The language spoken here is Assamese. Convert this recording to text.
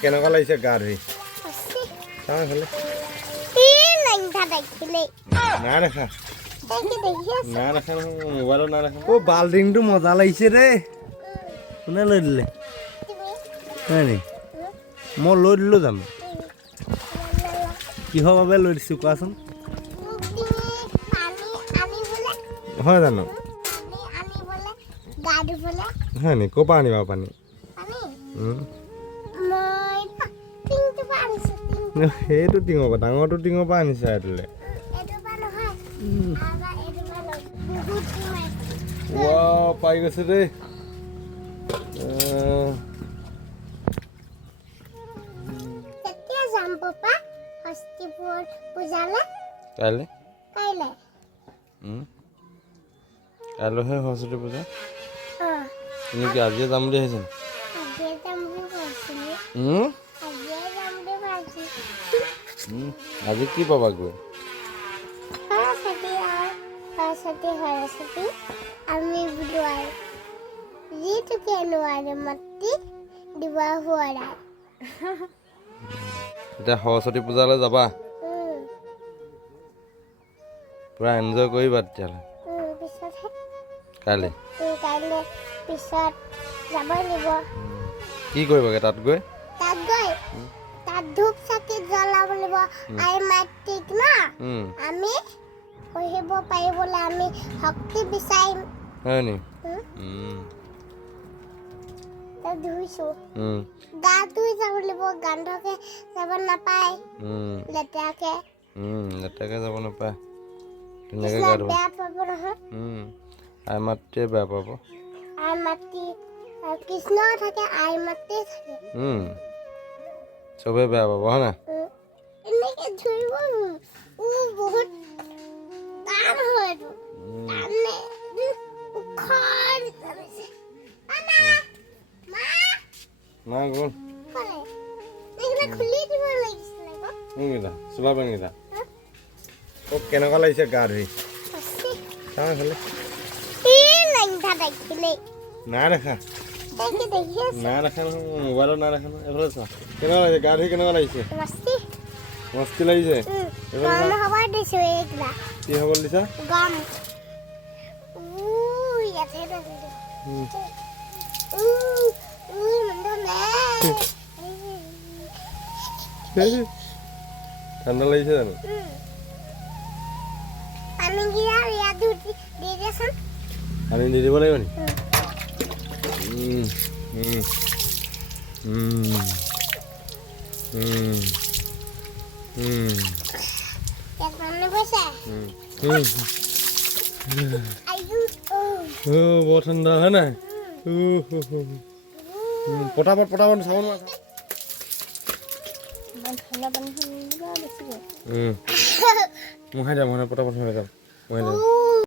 কেনেকুৱা লাগিছে গা ধুই চাওঁ এইফালে নাই দেখা নাই দেখা নহয় মোবাইলত নাই দেখা বাল্টিংটো মজা লাগিছে ৰে কোনে লৈ দিলে হয় নি মই লৈ দিলোঁ জানো কিহৰ বাবে লৈ দিছোঁ কোৱাচোন হয় জানো হয় নি ক'ৰ পৰা আনিবা পানী সেইটো টিঙৰ পৰা ডাঙৰটো টিঙৰ পৰা আনিছা এইটোলৈ পাই গৈছে দেই কাইলৈ কাইলৈহে সৰস্বতী পূজা তুমি কি আজিয়ে যাম বুলি আহিছা আজি কি পাবা গৈ আমি বুধবাৰ যিটোকে নোৱাৰে মাতি দিব হোৱা এতিয়া সৰস্বতী পূজালৈ যাবা পুৰা এনজয় কৰিবা তেতিয়াহ'লে কাইলৈ পিছত যাব লাগিব কি কৰিবাগে তাত গৈ তাত ধূপ চাকি জ্বলাব লাগিব আই মাতৃক না আমি পঢ়িব পাৰিবলৈ আমি শক্তি বিচাৰিম হয় নি ধুইছো গা ধুই যাব লাগিব গান্ধকে যাব নাপায় লেতেৰাকে যাব নাপায় ধুনীয়াকে গা ধুব বেয়া পাব নহয় আই মাতৃয়ে বেয়া পাব আই মাতৃ কৃষ্ণ থাকে আই মাতৃ থাকে চবেই বেয়া পাব হয় না এনেকে ধুইব বহুত টান হয় এইটো নাই গ'ল খুলি দিব লাগিছিলে চোলা পেনকেইটা কেনেকুৱা লাগিছে গা ধুই চাওঁ এইফালে নাই দেখা নাই দেখা নহয় মোবাইলত নাই দেখা নহয় এইফালে চোৱা কেনেকুৱা লাগিছে গা ধুই কেনেকুৱা লাগিছে মস্তি লাগিছে কি হ'বলৈ দিছা ঠাণ্ডা লাগিছে জানো পানী দি দিব লাগিব নি বৰ ঠাণ্ডা হয় নাই পটাপট চাব নোৱাৰা মোহাই দিয়া পটাপট মোহাই যাম